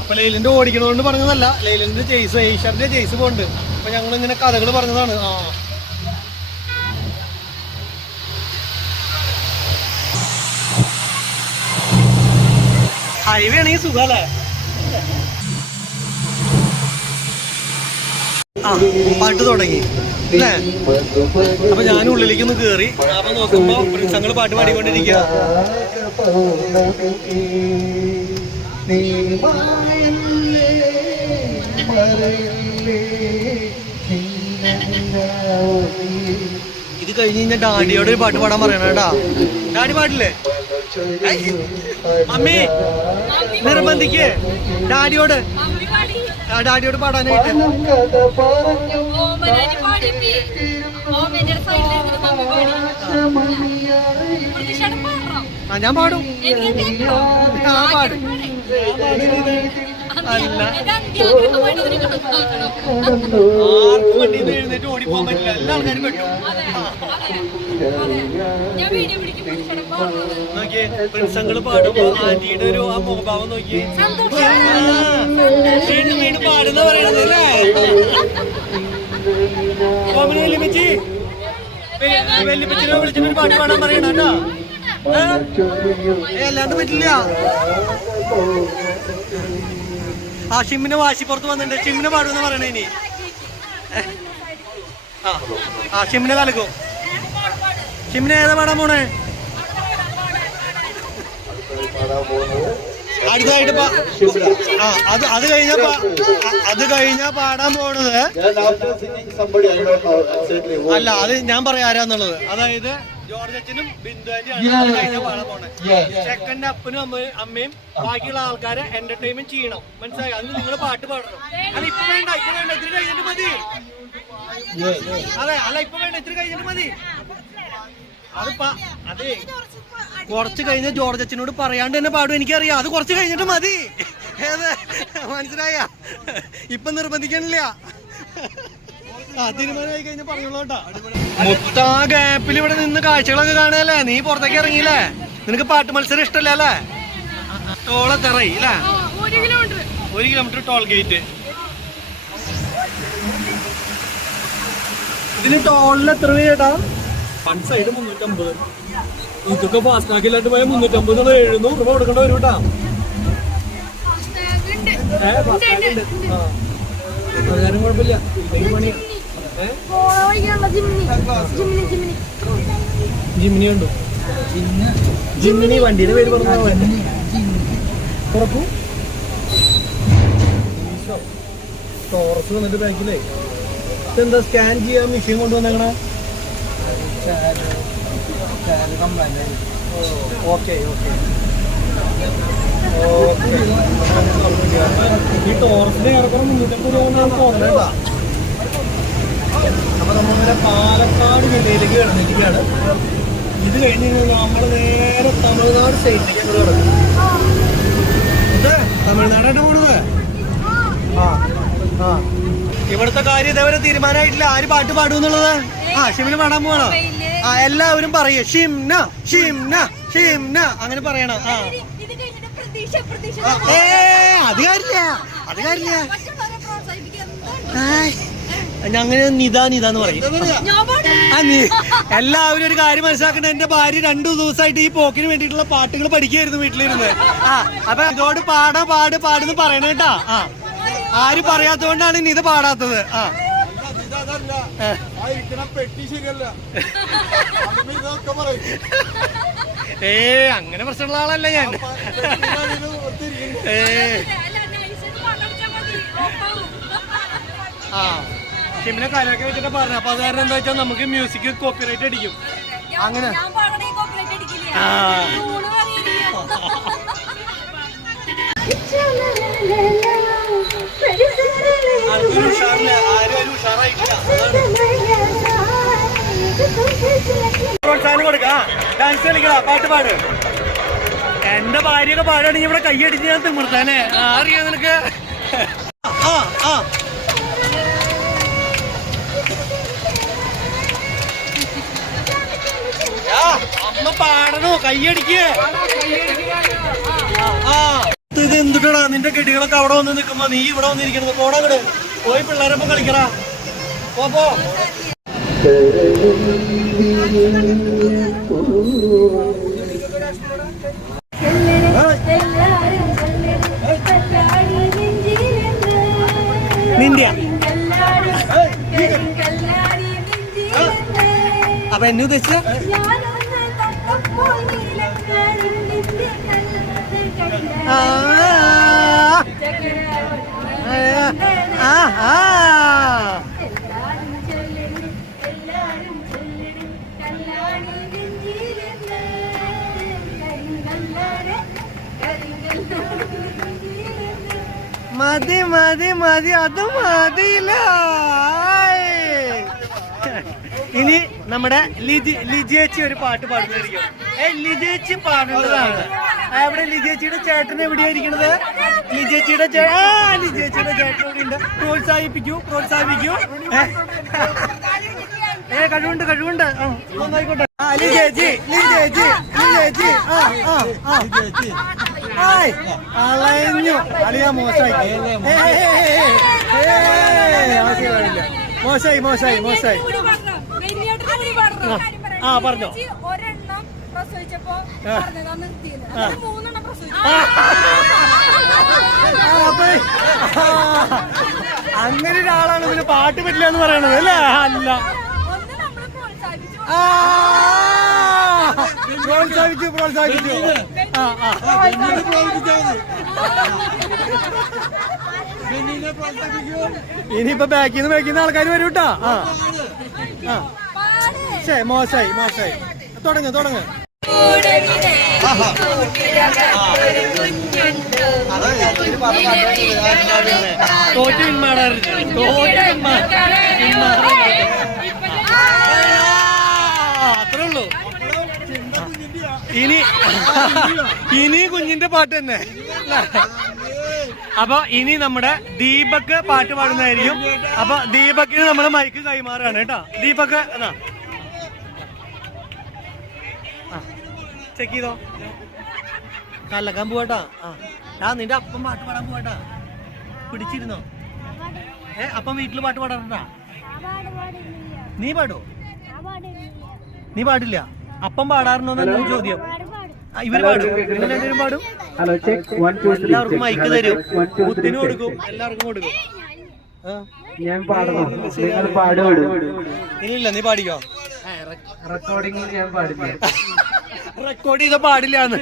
അപ്പൊ ലൈലന്റ് ഓടിക്കണോണ്ട് പറഞ്ഞതല്ല, ലൈലന്റിന്റെ ചേസ്, ഏഷ്യറിന്റെ ചേസ് പോണ്ട്. അപ്പൊ ഞങ്ങൾ ഇങ്ങനെ കഥകൾ പറഞ്ഞതാണ്. ഹൈവേ ആണെങ്കിൽ സുഖല്ലേ? പാട്ട് തുടങ്ങി അല്ലേ? അപ്പൊ ഞാൻ ഉള്ളിലേക്ക് ഒന്ന് കേറി. അപ്പൊ നോക്കുമ്പോ ഞങ്ങള് പാട്ട് പാടിക്കൊണ്ടിരിക്കുക. ഇത് കഴിഞ്ഞ് കഴിഞ്ഞാൽ ഡാഡിയോട് ഒരു പാട്ട് പാടാൻ പറയണം കേട്ടാ. ഡാഡി പാടില്ലേ? അമ്മേ നിർബന്ധിക്ക് ഡാഡിയോട്, ഡാഡിയോട് പാടാനായിട്ട്. ഞാൻ പാടും. പാടും. അല്ല, ആർക്കും വണ്ടിന്ന് എഴുന്നേറ്റ് ഓടിപ്പോകാൻ പറ്റില്ല, എല്ലാ ആൾക്കാരും പെട്ടു. നോക്കിയേ പ്രിൻസങ്ങള് പാടുമ്പോ ആന്റിയുടെ ഒരു ആ മുഖഭാവം നോക്കിയേ. വീണ്ടും വീണ്ടും പാടുന്ന പറയണത് അല്ലേ? വല്യപ്പച്ചി വല്യപ്പച്ചിനെ വിളിച്ചിട്ടൊരു പാട്ട് പാടാൻ പറയണ കേട്ടോ. അല്ലാണ്ട് പറ്റില്ല. ആ ഷിമ്മിനെ വാശിപ്പുറത്ത് വന്നിട്ടുണ്ട്. ഷിമ്മിനെ പാടുമെന്ന് പറയണേ ഇനി. ആ ഷിമ്മിനെ കലക്കും. ഷിമ്മിനെ ഏതാ പാടാൻ പോണേ? അടുത്തതായിട്ട് അത് കഴിഞ്ഞാ പാടാൻ പോണത് അല്ല, അത് ഞാൻ പറയാം ആരാന്നുള്ളത്. അതായത് ജോർജ് അച്ഛനും ബിന്ദു ആന്റിയാണ് പാടാൻ പോണത്. ചെക്കന്റെ അപ്പനും അമ്മയും ബാക്കിയുള്ള ആൾക്കാരെ എന്റർടൈൻമെന്റ് ചെയ്യണം, മനസ്സിലായി? അതിന് നിങ്ങൾ പാട്ട് പാടണം. അല്ല ഇപ്പൊ വേണ്ട, ഇത്തിരി കഴിഞ്ഞിട്ട് മതി. അതെ, അല്ല ഇപ്പൊ വേണ്ട, ഇത്തിരി കഴിഞ്ഞിട്ട് മതി. അതെ, കുറച്ച് കഴിഞ്ഞ ജോർജ് അച്ഛനോട് പറയാണ്ട് തന്നെ പാടും, എനിക്കറിയാം. അത് കുറച്ച് കഴിഞ്ഞിട്ട് മതി. മനസ്സിലായ? ഇപ്പൊ നിർബന്ധിക്കണില്ല. തീരുമാനമായി കഴിഞ്ഞ പറഞ്ഞോളൂട്ടാ. മൊത്ത ഗ്യാപ്പിൽ ഇവിടെ നിന്ന് കാഴ്ചകളൊക്കെ കാണുകയല്ലേ? നീ പുറത്തേക്ക് ഇറങ്ങിയില്ലേ? നിനക്ക് പാട്ട് മത്സരം ഇഷ്ടല്ലേ അല്ലേ? ടോളെത്തറയി അല്ലേ? 1 കിലോമീറ്റർ ടോൾ ഗേറ്റ്. ഇതിന് ടോളിൽ എത്ര രൂപ ചേട്ടാ? One side 350. ഇതൊക്കെ ഫാസ്റ്റാക്കില്ലാണ്ട് പോയാൽ 350 700 രൂപ കൊടുക്കേണ്ട വരും കേട്ടാ. ഭർത്താവുണ്ട്. ആ അതുകാരം കുഴപ്പമില്ല, ഇല്ലെങ്കിൽ പണിയാ. ജിമിനി ഉണ്ടോ? ജിമിനി വണ്ടിയുടെ പേര് പറഞ്ഞാൽ തുറക്കൂ. ടോറസ് വന്നിട്ട് ബാക്കിലേ ഇതെന്താ സ്കാൻ ചെയ്യാൻ മെഷീൻ കൊണ്ടുവന്നേക്കണേ? Okay okay okay. ഈ ടോറസിന്റെ ഏറെക്കുറെ 350 രൂപ തോന്നേണ്ട. അപ്പൊ നമ്മളിങ്ങനെ പാലക്കാട് ജില്ലയിലേക്ക് കിടന്നിരിക്കുകയാണ്. ഇത് കഴിഞ്ഞ് നമ്മൾ നേരെ തമിഴ്നാട് സ്റ്റേറ്റിലേക്ക് ഞങ്ങൾ കിടക്കും. തമിഴ്നാടായിട്ട് പോണത്. ആ ആ ഇവിടുത്തെ കാര്യം ഇതേവരെ തീരുമാനമായിട്ടില്ല, ആര് പാട്ട് പാടുമെന്നുള്ളത്. ആ ഷിമിന് പാടാൻ പോവാണോ? ആ എല്ലാവരും പറയൂ ഷിംന ഷിംന ഷിംന അങ്ങനെ പറയണം. ആ അത് കാര്യമില്ല, അത് കാര്യമില്ല. ഞങ്ങനെ നിതാ നിതാന്ന് പറയും. എല്ലാവരും ഒരു കാര്യം മനസ്സിലാക്കണ്ട, എന്റെ ഭാര്യ 2 ദിവസമായിട്ട് ഈ പോക്കിന് വേണ്ടിയിട്ടുള്ള പാട്ടുകൾ പഠിക്കുകയായിരുന്നു വീട്ടിലിരുന്ന്. ആ അപ്പൊ ഇതോട് പാടുന്ന് പറയണ കേട്ടാ. ആ ആരും പറയാത്തോണ്ടാണ് നിത പാടാത്തത്. ആ അങ്ങനെ പ്രശ്നമുള്ള ആളല്ല ഞാൻ. ആ ഷിമിനെ കലൊക്കെ വെച്ചിട്ട് പറഞ്ഞു. അപ്പൊ അത് കാരണം എന്താ വെച്ചാൽ നമുക്ക് മ്യൂസിക് കോപ്പിറൈറ്റ് അടിക്കും. അങ്ങനെ പ്രോത്സാഹനം കൊടുക്ക. ഡാൻസ് കളിക്കടാ, പാട്ട് പാട്. എന്റെ ഭാര്യയൊക്കെ പാടുകയാണെങ്കിൽ ഇവിടെ കൈയടിച്ച് ഞാൻ തിമിർത്താനെ. അറിയാം നിനക്ക്. ആ ആ അമ്മ പാടണോ? കൈയടിക്ക്. ആ ഇത് എന്തുട്ടാ നിന്റെ കെട്ടികളൊക്കെ അവിടെ വന്ന് നിൽക്കുമ്പോ നീ ഇവിടെ വന്നിരിക്കണത്? പോടാ ഇവിടെ പോയി പിള്ളേരൊപ്പം കളിക്കടാ. പോ നിന്റെ. അപ്പൊ എന്നെ ഉദ്ദേശിച്ച മതി മതി മതി, അത് മതിയില്ല. ഇനി നമ്മുടെ ലിജിയേച്ചി ഒരു പാട്ട് പാടുന്നതായിരിക്കും. ലിജിയേച്ചി പാടുന്നതാണ്. അവിടെ ലിജിയേച്ചിയുടെ ചേട്ടൻ എവിടെയായിരിക്കണത്? ലിജിയേച്ചിയുടെ ലിജിയേച്ചിയുടെ ചേട്ടൻ ഇവിടെ ഉണ്ട്. പ്രോത്സാഹിപ്പിക്കൂ. കഴിവുണ്ട് നന്നായിക്കോട്ടെ. ലിജിയേച്ചി അളഞ്ഞു അളിയാ. മോശമായി ആ പറഞ്ഞോ. അങ്ങനെ ഒരാളാണ് പിന്നെ പാട്ട് പറ്റില്ല എന്ന് പറയണത് അല്ലേ? അല്ല, പ്രോത്സാഹിപ്പിച്ചു. ഇനിയിപ്പോ ബാക്കിൽ നിന്ന് ആൾക്കാർ വരും കേട്ടാ. മോശമായി. തുടങ്ങ്. തോറ്റു അത്രേ ഉള്ളൂ. ഇനി കുഞ്ഞിന്റെ പാട്ട് തന്നെ. അപ്പൊ ഇനി നമ്മുടെ ദീപക് പാട്ട് പാടുന്നതായിരിക്കും. അപ്പൊ ദീപക്കിന് നമ്മള് മൈക്ക് കൈമാറാണ് കേട്ടോ. ദീപക് എന്നാ ചെക്ക് ചെയ്തോ. കലക്കാൻ പോവാട്ടാ. നിന്റെ അപ്പം പാട്ട് പാടാൻ പോവാട്ടാ. പിടിച്ചിരുന്നോ? അപ്പം വീട്ടില് പാട്ട് പാടാറുണ്ടാ? നീ പാടോ? നീ പാടില്ല. അപ്പം പാടാറുണ്ടോ എന്നൊരു ചോദ്യം. ഇവര് പാടും. ഇവര് രണ്ടുപേരും പാടും. ഹലോ ചെക്ക് 1 2 3 എല്ലാവർക്കും മൈക്ക് തരും, കുത്തിന് കൊടുക്കും, എല്ലാവർക്കും കൊടുക്കും. ഞാൻ പാടുന്നു, നിങ്ങൾ പാടുവിടും. ഇല്ല, നീ പാടിക്കോ. റെക്കോർഡിംഗിൽ ഞാൻ പാടില്ല. റെക്കോർഡ് ചെയ്ത പാടില്ലാന്ന്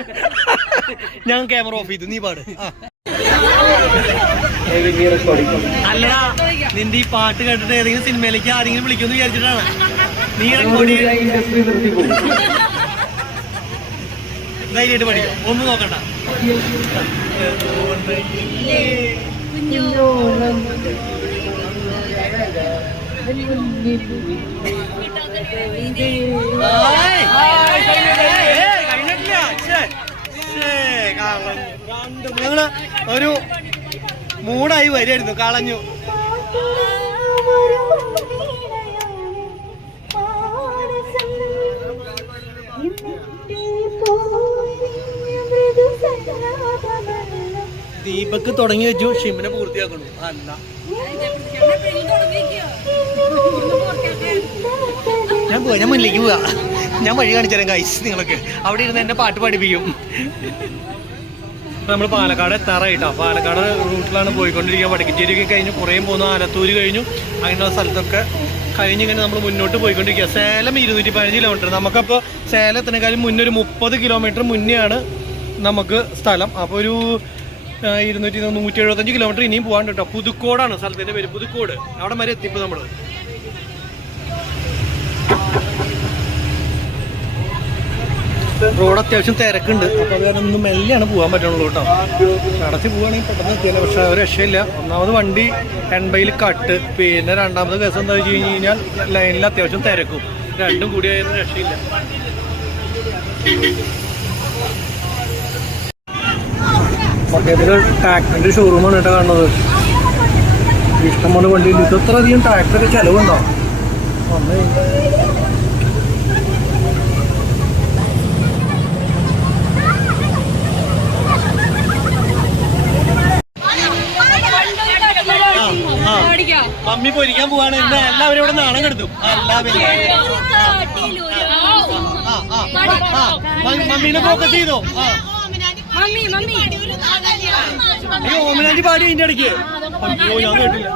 ഞാൻ ക്യാമറ ഓഫ് ചെയ്തു, നീ പാട്. അല്ലടാ, നിന്റെ ഈ പാട്ട് കേട്ടിട്ട് ഏതെങ്കിലും സിനിമയിലേക്ക് ആരെങ്കിലും വിളിക്കുമെന്ന് വിചാരിച്ചിട്ടാണ് നീ റെക്കോർഡ് ഇൻഡസ്ട്രി നിർത്തി പോകും. ധൈര്യമായിട്ട് പഠിക്കും, ഒന്നും നോക്കണ്ട. ഞങ്ങള് ഒരു മൂടായി വരുമായിരുന്നു, കളഞ്ഞു. ദീപക്ക് തുടങ്ങി വെച്ചു, ഷിമിനെ പൂർത്തിയാക്കണു. അല്ല, ഞാൻ പോവാ, ഞാൻ മുന്നിലേക്ക് പോവാ. ഞാൻ വഴി കാണിച്ചുതരാം ഗൈസ്, നിങ്ങൾക്ക് അവിടെ ഇരുന്ന് എന്നെ പാട്ട് പഠിപ്പിക്കും. നമ്മൾ പാലക്കാട് എത്താറായിട്ടോ. പാലക്കാട് റൂട്ടിലാണ് പോയിക്കൊണ്ടിരിക്കുക. വടക്കഞ്ചേരിയൊക്കെ കഴിഞ്ഞു, കുറേയും പോകുന്നു, ആലത്തൂര് കഴിഞ്ഞു, അങ്ങനെയുള്ള സ്ഥലത്തൊക്കെ കഴിഞ്ഞിങ്ങനെ നമ്മൾ മുന്നോട്ട് പോയിക്കൊണ്ടിരിക്കുക. സേലം 215 കിലോമീറ്റർ. നമുക്കപ്പോൾ സേലം എത്തുന്നതിനേക്കാളും മുന്നേ ഒരു 30 കിലോമീറ്റർ മുന്നെയാണ് നമുക്ക് സ്ഥലം. അപ്പോൾ ഒരു 175 കിലോമീറ്റർ ഇനിയും പോകാണ്ട് കേട്ടോ. പുതുക്കോടാണ് സ്ഥലത്തിൻ്റെ പേര്, പുതുക്കോട്. അവിടെ വരെ എത്തിപ്പോൾ നമ്മൾ. റോഡ് അത്യാവശ്യം തിരക്കുണ്ട്, അപ്പോൾ അത് കാരണം ഒന്ന് മെല്ലെയാണ് പോകാൻ പറ്റുള്ളൂ കേട്ടോ. അടച്ച് പോവുകയാണെങ്കിൽ പെട്ടെന്ന് എത്തിയാലോ, പക്ഷേ ഒരു രക്ഷയില്ല. ഒന്നാമത് വണ്ടി 80-ൽ കട്ട്, പിന്നെ രണ്ടാമത് കേസ് എന്താ വെച്ച് കഴിഞ്ഞ് കഴിഞ്ഞാൽ ലൈനിൽ അത്യാവശ്യം തിരക്കും. രണ്ടും കൂടി ആയിരുന്നു, രക്ഷയില്ല. പക്കത്തിൽ ട്രാക്ടറിൻ്റെ ഷോറൂമാണ് കേട്ടോ കാണുന്നത്. ഇഷ്ടംപോലെ വണ്ടിയിൽ ഇത്രയധികം ട്രാക്ടറൊക്കെ ചിലവുണ്ടോ? വന്നു മമ്മി പൊരിക്കാൻ പോവാണ്. ഇന്ന് എല്ലാവരും ഇവിടെ നാണം കെടുത്തും. എല്ലാവരും മമ്മീനെ ഫോക്കസ് ചെയ്തോ. ഈ ഓമനാഞ്ചി പാടി ഇതിന്റെ ഇടയ്ക്ക്. അയ്യോ, ഞാൻ കേട്ടില്ല.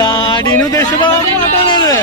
ഡാഡിന് ഉദ്ദേശിച്ച പാട്ടാണത്.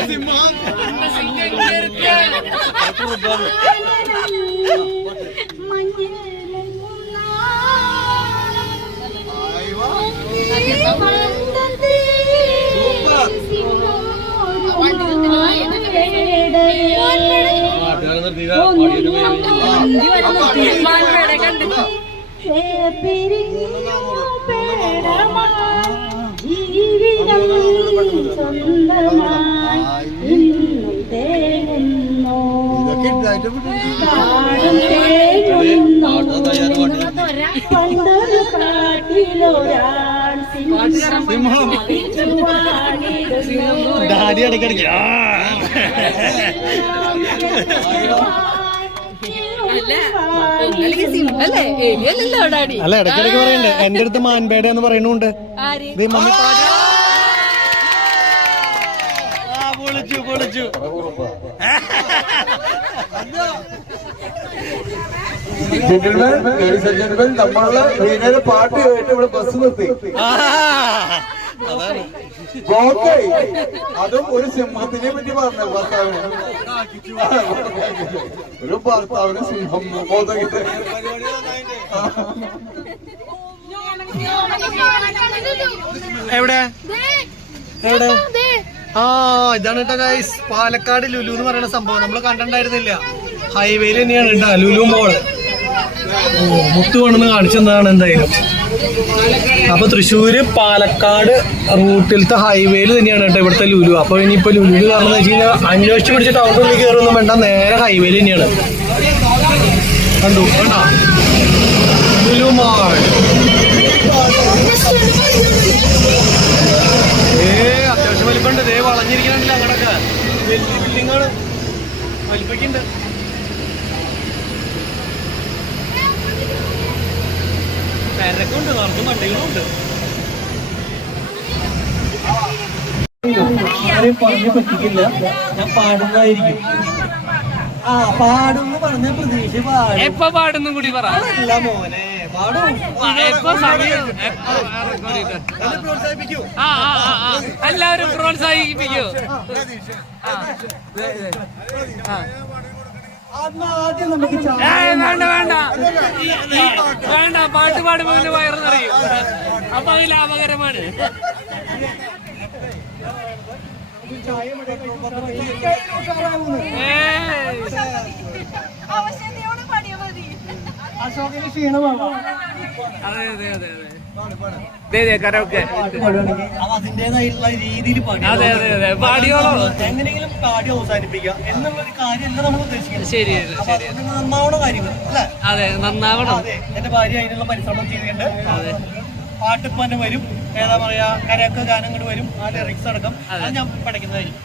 ഡാഡി ഇടയ്ക്കിടയ്ക്ക് അല്ല, ഇടയ്ക്കിടയ്ക്ക് പറയണ്ടേ. എന്റെ അടുത്ത് മാൻപേട എന്ന് പറയുന്നുണ്ട്. പൊളിച്ചു പൊളിച്ചു. നമ്മള് പാട്ട് കേട്ട് ഇവിടെ ബസ് നിർത്തി. അതാണ് അതും ഒരു സിംഹത്തിനെ പറ്റി പറഞ്ഞു. ഭർത്താവിന് ഒരു ഭർത്താവിന് സിംഹം എവിടെ എവിടെ? ആ, ഇതാണ് കേട്ടോ ഗൈസ്, പാലക്കാട് ലുലു എന്ന് പറയുന്ന സംഭവം. നമ്മൾ കണ്ടിട്ടുണ്ടായിരുന്നില്ല. ഹൈവേയിൽ തന്നെയാണ് കേട്ടോ ലുലു മോള്. മുത്തു കൊണ്ടെന്ന് കാണിച്ചെന്താണ് എന്തായാലും. അപ്പൊ തൃശ്ശൂര് പാലക്കാട് റൂട്ടിലത്തെ ഹൈവേയിൽ തന്നെയാണ് കേട്ടോ ഇവിടുത്തെ ലുലു. അപ്പൊ ഇനിയിപ്പോ ലുലു കാരണം വെച്ച് കഴിഞ്ഞാൽ അന്വേഷിച്ച് പിടിച്ച് ടൗണിനുള്ളിൽ കയറൊന്നും വേണ്ട, നേരെ ഹൈവേയിൽ തന്നെയാണ്. കണ്ടു കണ്ടോ ലുലു മോൾ. അത്യാവശ്യം വലിപ്പുണ്ട്. ദേ വളഞ്ഞിരിക്കണില്ല അങ്ങടൊക്കെ. വലിയ ബിൽഡിങ്ങാണ്, വലിപ്പക്കുണ്ട്. തിരക്കുണ്ട്, നിറച്ചും വണ്ടികളുണ്ട്. ആരെയും പറഞ്ഞു പറ്റിക്കില്ല, ഞാൻ പാടുന്നതായിരിക്കും. ആ പാടുന്ന് പറഞ്ഞ പ്രതീക്ഷ പാടും. എപ്പോ പാടുന്നും കൂടി പറ. അല്ല മോനെ പാടും. എപ്പോ സമയം പ്രോത്സാഹിപ്പിക്കൂ. എല്ലാവരും പ്രോത്സാഹിപ്പിക്കൂ. ആദ്യം നമുക്ക് വേണ്ട വേണ്ട വേണ്ട, പാട്ട് പാടുമ്പോ പിന്നെ വയറ് നിറയും. അപ്പൊ അത് ലാഭകരമാണ്. അശോകന് ക്ഷീണമാണോ? അതെ അതെ അതെ അതെ കരോക്കെ അതിന്റേതായിട്ടുള്ള രീതിയിൽ പാടി. അതെ അതെ അതെ പാടിയോളോ. എങ്ങനെയെങ്കിലും പാടി അവസാനിപ്പിക്കുക എന്നുള്ളൊരു കാര്യമല്ല നമ്മൾ ഉദ്ദേശിക്കുന്നത്. ശരിയല്ല അപ്പൊ അതിന് നന്നാവണ കാര്യങ്ങൾ അല്ലേ? അതെ നന്നാവണം. അതെ, എന്റെ ഭാര്യ അതിനുള്ള പരിശ്രമം ചെയ്തിട്ടുണ്ട്. പാട്ടിപ്പോ തന്നെ വരും, ഏതാ പറയാ കരയൊക്കെ ഗാനങ്ങൾ വരും, ആ ലിറിക്സ് അടക്കം അത് ഞാൻ പഠിക്കുന്നതായിരിക്കും.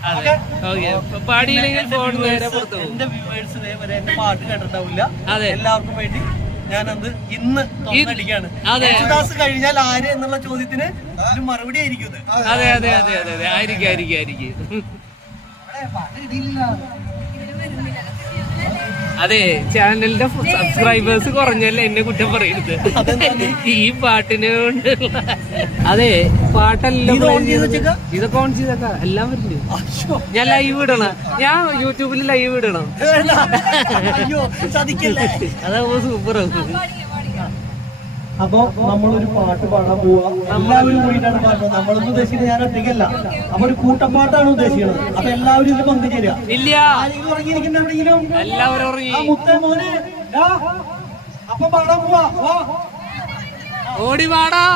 പാടിയില്ലെങ്കിൽ ഫോൺ നേരെ പുറത്തു പോകും. എന്റെ വ്യൂവേഴ്സ് ഇതേവരെ എന്റെ പാട്ട് കേട്ടിട്ടുണ്ടാവില്ല. അതെ. എല്ലാവർക്കും വേണ്ടി ഞാനത് ഇന്ന് തുറന്നടിക്കാണ്. യേശുദാസ് കഴിഞ്ഞാൽ ആര് എന്നുള്ള ചോദ്യത്തിന് ഒരു മറുപടി ആയിരിക്കും ഇത്. അതെ അതെ അതെ അതെ അതെ ആയിരിക്കും ആയിരിക്കും ആയിരിക്കും. അതെ, ചാനലിന്റെ സബ്സ്ക്രൈബേഴ്സ് കുറഞ്ഞല്ലേ എന്നെ കുറ്റം പറയരുത്. ഈ പാട്ടിന് കൊണ്ട് അതെ പാട്ടെല്ലാം ഇതൊക്കെ ഓൺ ചെയ്തേക്ക എല്ലാം വരുന്നുണ്ട്. ഞാൻ ലൈവ് ഇടണം, ഞാൻ യൂട്യൂബിൽ ലൈവ് ഇടണം. അതാവുമ്പോ സൂപ്പർ. അപ്പൊ നമ്മളൊരു പാട്ട് പാടാൻ പോവാ, എല്ലാവരും കൂടിയിട്ടാണ് പാടുന്നത്. നമ്മളൊന്നും ഉദ്ദേശിക്കുന്നത് ഞാൻ ഒറ്റയ്ക്കല്ല, അപ്പൊ ഒരു കൂട്ടപ്പാട്ടാണ് ഉദ്ദേശിക്കുന്നത്. അപ്പൊ എല്ലാവരും ഇതിൽ പങ്കുചേരുക. ഇല്ല, ആരെങ്കിലും ഉറങ്ങിയിരിക്കുന്ന എവിടെയെങ്കിലും? എല്ലാവരും ഉറങ്ങി. മുത്തേ മോനെ അപ്പൊ പാടാൻ പോവാ. ഓടി പാടാ.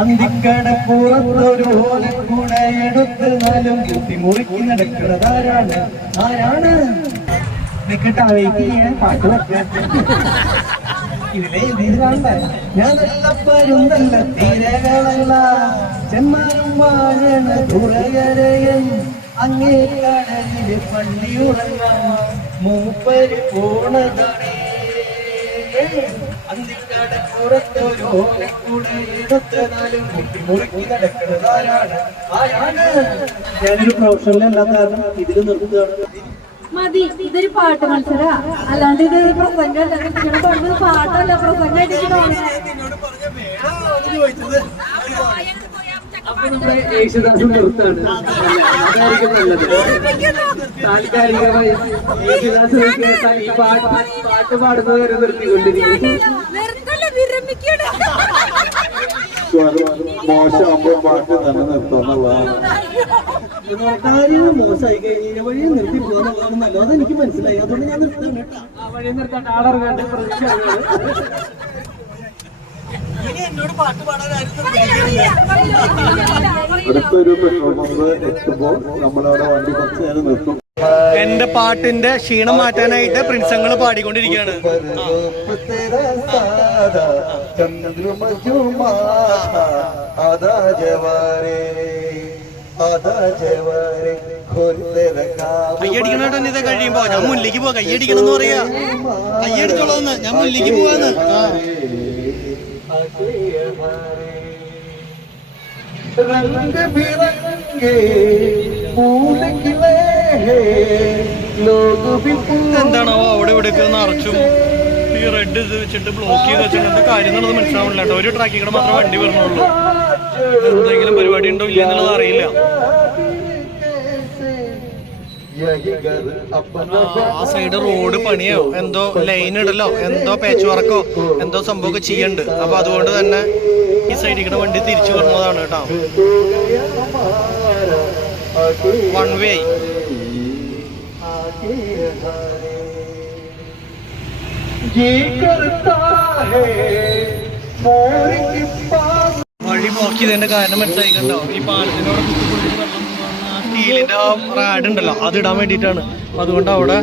അന്തിക്കടപ്പുറത്തൊരു ഓലക്കൂടെ എടുത്ത് നാലും കുത്തി മുറുക്കി നടക്കുന്നതാരാണ്? ആരാണ്? പാട്ട് ഇതിലെ ഇതിലാണ്ട ഞാനല്ല പരുന്നല്ല തീരകളല്ല ചെമ്മാനും വാഴണ തുറകരയൻ അങ്ങേ കടലില് പള്ളി ഉറങ്ങാൻ മൂപ്പര് പോണതടേ. അന്തിക്കടപ്പുറത്തൊരു ഓലക്കൂടെ എടുത്ത് നാലും കുത്തി മുറുക്കി നടക്കുന്നതാരാണ്? ആരാണ്? ഞാനൊരു പ്രൊഫഷണലല്ലാത്ത കാരണം ഇതിൽ നിർത്തുകയാണ്. മതി, ഇതൊരു പാട്ട് മത്സര, അല്ലാണ്ട് ഇതൊരു പ്രസംഗമല്ല. നിങ്ങളുടെ പറഞ്ഞത് പാട്ടല്ല, പ്രസംഗമായിട്ട് അപ്പൊ നമ്മുടെ യേശുദാസ് നിർത്താണ്, അതായിരിക്കും നല്ലത്. താൽക്കാലികമായി യേശുദാസ് കേട്ടാൽ ഈ പാട്ട് പാടുന്നവരെ നിർത്തിക്കൊണ്ടിരിക്കും. മോശമാകുമ്പോ പാട്ട് തന്നെ നിർത്തുന്നതാണ്. കാര്യങ്ങൾ മോശമായി കഴിഞ്ഞ വഴി നിർത്തി പോകാന്നുള്ളതാണെന്നല്ലോ, അതെനിക്ക് മനസ്സിലായി. അതുകൊണ്ട് ഞാൻ നിർത്താൻ കേട്ടോ. വഴി നിർത്താൻ ആളറിയാണ്ട് ഇനി എന്നോട് പാട്ട് പാടാനായിരുന്നു. അടുത്തൊരു പെട്രോൾ പമ്പ് എത്തുമ്പോൾ നമ്മളവിടെ വണ്ടി കുറച്ച് നേരം നിർത്തും. എന്റെ പാട്ടിന്റെ ക്ഷീണം മാറ്റാനായിട്ട് പ്രിൻസങ്ങൾ പാടിക്കൊണ്ടിരിക്കുകയാണ്. കയ്യടിക്കണോ ഇത് കഴിയുമ്പോ ഞാൻ മുന്നിലേക്ക് പോവാ. കയ്യടിക്കണം എന്ന് പറയാ, കയ്യടിച്ചോളന്ന്, ഞാൻ മുന്നിലേക്ക് പോവാന്ന്. എന്താണോ അവിടെ ഇവിടെ നിറച്ചും ഈ റെഡ് ഇത് വെച്ചിട്ട് ബ്ലോക്ക് ചെയ്ത് വെച്ചിട്ട് എന്താ കാര്യം എന്നുള്ളത് മനസ്സിലാവണില്ല കേട്ടോ. ഒരു ട്രാക്കിൽ കൂടെ മാത്രമേ വണ്ടി വരണുള്ളൂ. എന്തെങ്കിലും പരിപാടി ഉണ്ടോ ഇല്ല എന്നുള്ളത് അറിയില്ല. ആ സൈഡ് റോഡ് പണിയോ എന്തോ ലൈൻ ഇടലോ എന്തോ പാച്ച് വർക്കോ എന്തോ സംഭവമൊക്കെ ചെയ്യണ്ട്. അപ്പൊ അതുകൊണ്ട് തന്നെ ഈ സൈഡിൽ കൂടെ വണ്ടി തിരിച്ചു വരുന്നതാണ് കേട്ടോ. One way. വഴി ബ്ലോക്ക് ചെയ്തതിന്റെ കാരണം മനസ്സിലായിക്കണ്ടോ. ഈ പാലത്തിനോട് കുത്തിപ്പൊളിച്ച് വെള്ളം സ്റ്റീലിന്റെ ആ റാഡ് ഉണ്ടല്ലോ അത് ഇടാൻ വേണ്ടിയിട്ടാണ്. അതുകൊണ്ട് അവിടെ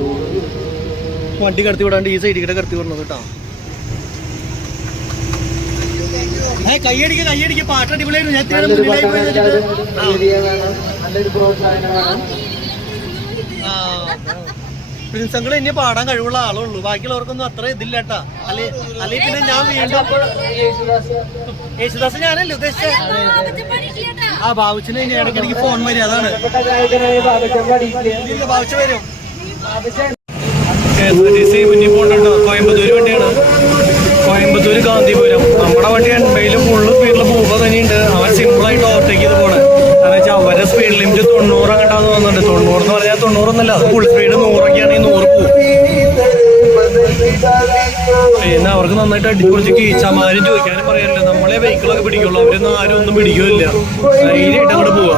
വണ്ടി കടത്തി വിടാണ്ട് ഈ സൈഡിൽ കൂടെ കടത്തി വിടണത് കേട്ടോ. കയ്യടിക്ക് കയ്യടിക്ക്, പാട്ട് അടിപൊളിയായിരുന്നു. ഞാൻ നല്ലൊരു പ്രോത്സാഹനമാണ്. പ്രിൻസ് അങ്കിൾ ഇനി പാടാൻ കഴിവുള്ള ആളുള്ളൂ, ബാക്കിയുള്ളവർക്കൊന്നും അത്ര ഇതില്ല കേട്ടാ. അല്ലെ പിന്നെ ഞാൻ വീണ്ടും യേശുദാസ് ഞാനല്ലേ ഉദ്ദേശിച്ചത്. ആ ബാബുച്ചിന് ഇനി ഇടയ്ക്കിടയ്ക്ക് ഫോൺ വരും, അതാണ് ബാബുച്ച വരും. KSRTC മുന്നിൽ പോകണ്ടോ, കോയമ്പത്തൂർ വണ്ടിയാണ്, കോയമ്പത്തൂർ ഗാന്ധിപുരം. നമ്മുടെ വണ്ടി 80 ഫുള്ള് സ്പീഡിൽ പോകുമ്പോൾ തന്നെയുണ്ട്. അവൻ സിമ്പിളായിട്ട് ഓവർടേക്ക് ചെയ്ത് പോണേ. കാരണം വെച്ചാൽ അവരുടെ സ്പീഡ് ലിമിറ്റ് 90 അങ്ങോട്ടാന്ന് തോന്നുന്നുണ്ട്. 90 എന്ന് പറഞ്ഞാൽ 90 ഒന്നല്ല, അത് ഫുൾ സ്പീഡ് 100 ആണെങ്കിൽ 100 പോകും. പിന്നെ അവർക്ക് നന്നായിട്ട് അടിച്ചുപൊളിച്ച് കീച്ചമാരും ചോദിക്കാനും പറയാനില്ല. നമ്മളെ വെഹിക്കിളൊക്കെ പിടിക്കുള്ളൂ, അവരൊന്നും ആരും ഒന്നും പിടിക്കില്ല. ധൈര്യമായിട്ട് അങ്ങോട്ട് പോവാ.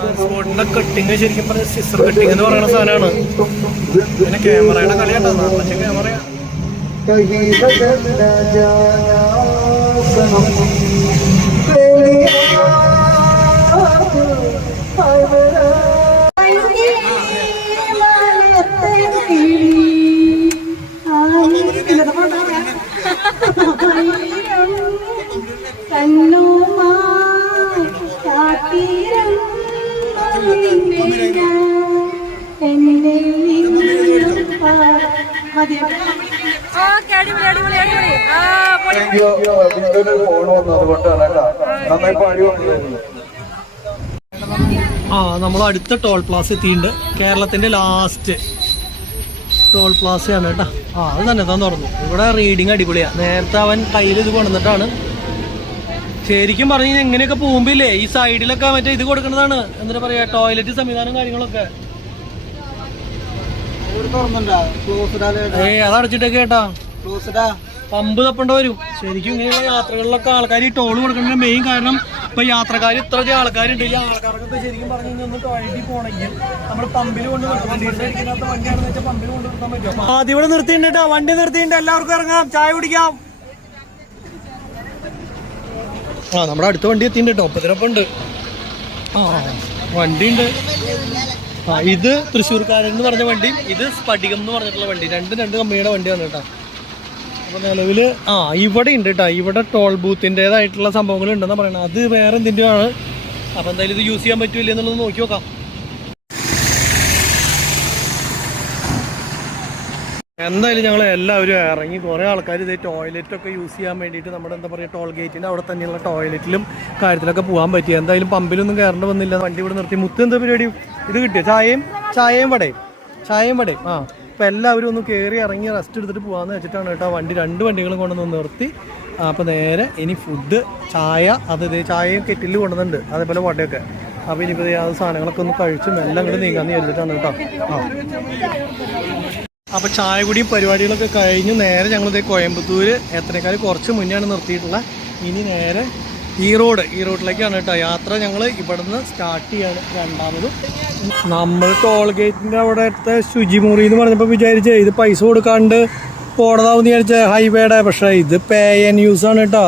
ട്രാൻസ്പോർട്ടിന്റെ കട്ടിങ് ശരിക്കും പറഞ്ഞ സിസർ കട്ടിങ് എന്ന് പറയുന്ന സാധനമാണ്. പിന്നെ ക്യാമറയുടെ കളിയാട്ടോ, പക്ഷേ ക്യാമറ നമ്മൾ അടുത്ത ടോൾ പ്ലാസ് എത്തിയിട്ടുണ്ട്. കേരളത്തിന്റെ ലാസ്റ്റ് ടോൾ പ്ലാസ് ആണ് കേട്ടോ. അത് തന്നെ താൻ തുറന്നു. ഇവിടെ റീഡിങ് അടിപൊളിയാ. നേരത്തെ അവൻ കയ്യിൽ ഇത് കൊണ്ടുവന്നിട്ടാണ്. ശരിക്കും പറഞ്ഞു കഴിഞ്ഞാൽ എങ്ങനെയൊക്കെ പോകുമ്പില്ലേ ഈ സൈഡിലൊക്കെ മറ്റേ ഇത് കൊടുക്കുന്നതാണ്, എന്താ പറയാ, ടോയ്ലറ്റ് സംവിധാനം കാര്യങ്ങളൊക്കെ. അത് അടച്ചിട്ടൊക്കെ കേട്ടാ, പമ്പ് തപ്പേണ്ട വരും. ശരിക്കും ഇങ്ങനെയുള്ള യാത്രകളിലൊക്കെ ആൾക്കാർ ഈ ടോൾ കൊടുക്കേണ്ട മെയിൻ കാരണം ഇപ്പൊ യാത്രക്കാർ ഇത്രയധികം ആൾക്കാരുണ്ട്. ഈ ആൾക്കാർക്കൊക്കെ ശരിക്കും പറഞ്ഞു കഴിഞ്ഞാൽ ഒന്ന് ടോയ്ലറ്റിൽ പോകണമെങ്കിൽ നമ്മൾ പമ്പിൽ കൊണ്ട് നിർത്താൻ വണ്ടിയാണെന്ന് വെച്ചാൽ പമ്പിൽ കൊണ്ട് നിർത്താൻ പറ്റും. ആദ്യം ഇവിടെ നിർത്തിയിട്ടുണ്ട്, വണ്ടി നിർത്തിയിട്ടുണ്ട്. എല്ലാവർക്കും ഇറങ്ങാം, ചായ കുടിക്കാം. നമ്മുടെ അടുത്ത വണ്ടി എത്തിയിട്ടുണ്ട് കേട്ടോ, ഒപ്പത്തിനൊപ്പം ഉണ്ട്. വണ്ടി ഉണ്ട്. ഇത് തൃശ്ശൂർക്കാരൻ എന്ന് പറഞ്ഞ വണ്ടിയും ഇത് സ്ഫടികം എന്ന് പറഞ്ഞിട്ടുള്ള വണ്ടി, രണ്ട് കമ്പനിയുടെ വണ്ടിയാണ് കേട്ടോ. അപ്പോൾ നിലവിൽ ഇവിടെ ഉണ്ട് കേട്ടോ, ഇവിടെ ടോൾ ബൂത്തിൻ്റെതായിട്ടുള്ള സംഭവങ്ങൾ ഉണ്ടെന്ന് പറയണത്. അത് വേറെ എന്തിൻ്റെയാണ്. അപ്പോൾ എന്തായാലും ഇത് യൂസ് ചെയ്യാൻ പറ്റൂല എന്നുള്ളത് നോക്കി നോക്കാം. എന്തായാലും ഞങ്ങൾ എല്ലാവരും ഇറങ്ങി. കുറേ ആൾക്കാർ ഇതേ ടോയ്ലറ്റൊക്കെ യൂസ് ചെയ്യാൻ വേണ്ടിയിട്ട് നമ്മുടെ എന്താ പറയുക ടോൾ ഗേറ്റിൻ്റെ അവിടെ തന്നെയുള്ള ടോയ്ലറ്റിലും കാര്യത്തിലൊക്കെ പോകാൻ പറ്റി. എന്തായാലും പമ്പിലൊന്നും കയറേണ്ടി വന്നില്ല. വണ്ടി ഇവിടെ നിർത്തി. മുത്ത് എന്താ പരിപാടി? ഇത് കിട്ടിയോ? ചായയും വടയും. അപ്പോൾ എല്ലാവരും ഒന്ന് കയറി ഇറങ്ങി റെസ്റ്റ് എടുത്തിട്ട് പോകാമെന്ന് വെച്ചിട്ടാണ് കേട്ടോ. രണ്ട് വണ്ടികളും കൊണ്ടുവന്ന് നിർത്തി. അപ്പോൾ നേരെ ഇനി ഫുഡ്, ചായ, ഇതേ ചായയും കെറ്റിൽ കൊണ്ടുവന്നുണ്ട്, അതേപോലെ വടയൊക്കെ. അപ്പോൾ ഇനിയിപ്പോൾ ആ സാധനങ്ങളൊക്കെ ഒന്ന് കഴിച്ചും എല്ലാം കൂടെ നീങ്ങാന്ന് വിചാരിച്ചിട്ടാണ് കേട്ടോ. അപ്പോൾ ചായ കുടിയും പരിപാടികളൊക്കെ കഴിഞ്ഞു നേരെ ഞങ്ങളിതേ കോയമ്പത്തൂർ എത്രക്കാർ കുറച്ച് മുന്നെയാണ് നിർത്തിയിട്ടുള്ളത്. ഇനി നേരെ ഈ റോഡിലേക്കാണ് കേട്ടോ യാത്ര. ഞങ്ങൾ ഇവിടുന്ന് സ്റ്റാർട്ട് ചെയ്യാണ്. രണ്ടാമതും നമ്മൾ ടോൾ ഗേറ്റിൻ്റെ അവിടുത്തെ ശുചിമുറി എന്ന് പറഞ്ഞപ്പോൾ വിചാരിച്ചേ ഇത് പൈസ കൊടുക്കാണ്ട് പോണതാവും വിചാരിച്ച ഹൈവേയുടെ. പക്ഷേ ഇത് പേ ആൻഡ് യൂസ് ആണ് കേട്ടോ.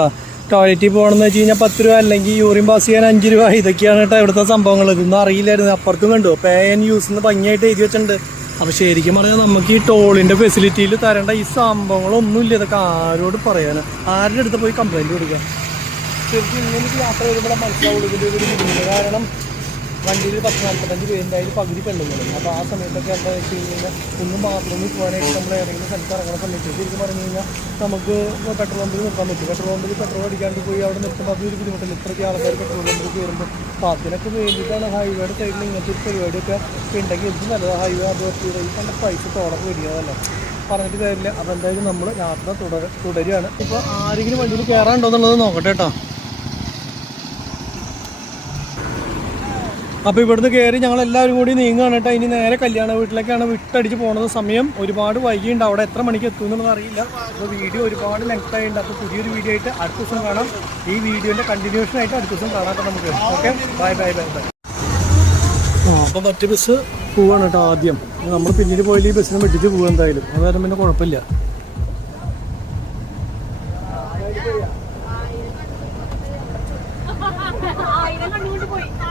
ടോയ്ലറ്റിൽ പോകണമെന്ന് വെച്ച് കഴിഞ്ഞാൽ 10 രൂപ, അല്ലെങ്കിൽ യൂറിൻ പാസ് ചെയ്യാൻ 5 രൂപ. ഇതൊക്കെയാണ് കേട്ടോ ഇവിടുത്തെ സംഭവങ്ങൾ. ഇതൊന്നും അറിയില്ലായിരുന്നു. അപ്പുറത്തും കണ്ടു പേ ആൻഡ് യൂസ് എന്ന് ഭംഗിയായിട്ട് എഴുതി വെച്ചിട്ടുണ്ട്. അപ്പോൾ ശരിക്കും പറഞ്ഞാൽ നമുക്ക് ഈ ടോളിൻ്റെ ഫെസിലിറ്റിയിൽ തരേണ്ട ഈ സംഭവങ്ങളൊന്നുമില്ല. ഇതൊക്കെ ആരോട് പറയാനാണ്? ആരുടെ അടുത്ത് പോയി കംപ്ലൈൻറ്റ് കൊടുക്കുക? ശരിക്കും ഇങ്ങനൊരു യാത്ര വരുമ്പോൾ മനസ്സിലാവുള്ളൂ ഇതിൻ്റെ ഒരു ബുദ്ധിമുട്ട്. കാരണം വണ്ടിയിൽ 10-45 പേരുണ്ട്, അതിൽ പകുതി പെണ്ണുങ്ങളും. അപ്പോൾ ആ സമയത്തൊക്കെ എന്താ വെച്ച് കഴിഞ്ഞാൽ ഒന്നും ബാത്റൂമിൽ പോകാനായിട്ട് നമ്മൾ ഏതെങ്കിലും സ്ഥലത്ത് ഇറങ്ങുന്ന സമയത്ത് ശരിക്കും പറഞ്ഞു കഴിഞ്ഞാൽ നമുക്ക് പെട്രോൾ പമ്പിൽ നിർത്താൻ പറ്റും. പെട്രോൾ പമ്പിൽ പെട്രോൾ അടിക്കാണ്ട് പോയി അവിടെ നിർത്തുമ്പോൾ അതൊരു ബുദ്ധിമുട്ടില്ല. ഇത്രയ്ക്ക് ആൾക്കാർ പെട്രോൾ പമ്പിൽ കയറുമ്പോൾ. അപ്പോൾ അതിനൊക്കെ വേണ്ടിയിട്ടാണ് ഹൈവേയുടെ സൈഡിൽ ഇങ്ങനത്തെ ഒരു പരിപാടിയൊക്കെ ഉണ്ടെങ്കിൽ ഇത് നല്ലതാണ്. ഹൈവേ അതോറിറ്റി ഈ കണ്ട പൈസ തോടൊക്കെ വരികയതല്ല, പറഞ്ഞിട്ട് കാര്യമില്ല. അപ്പോൾ എന്തായാലും നമ്മൾ യാത്ര തുടരുകയാണ്. ഇപ്പോൾ ആരെങ്കിലും വണ്ടിയിൽ കയറാനുണ്ടോ എന്നുള്ളത് നോക്കട്ടെ കേട്ടോ. അപ്പോൾ ഇവിടുന്ന് കയറി ഞങ്ങളെല്ലാവരും കൂടി നീങ്ങുകയാണ് കേട്ടോ. ഇനി നേരെ കല്യാണ വീട്ടിലേക്കാണ് വിട്ടടിച്ച് പോകുന്നത്. സമയം ഒരുപാട് വൈകിയുണ്ട്. അവിടെ എത്ര മണിക്ക് എത്തുമെന്നുള്ളത് അറിയില്ല. അപ്പോൾ വീഡിയോ ഒരുപാട് ലെങ്ത് ആയിട്ടുണ്ട്. അപ്പോൾ പുതിയൊരു വീഡിയോ ആയിട്ട് അടുത്ത ദിവസം കാണാം. ഈ വീഡിയോൻ്റെ കണ്ടിന്യൂഷൻ ആയിട്ട് അടുത്ത ദിവസം കാണാം നമുക്ക്. Okay, bye. അപ്പോൾ മറ്റു ബസ് പോവാണ് കേട്ടോ. ആദ്യം നമ്മൾ പിന്നീട് പോയാൽ ഈ ബസ്സിനെ വെട്ടിച്ച് പോകും എന്തായാലും. അത് കാരണം പിന്നെ കുഴപ്പമില്ല.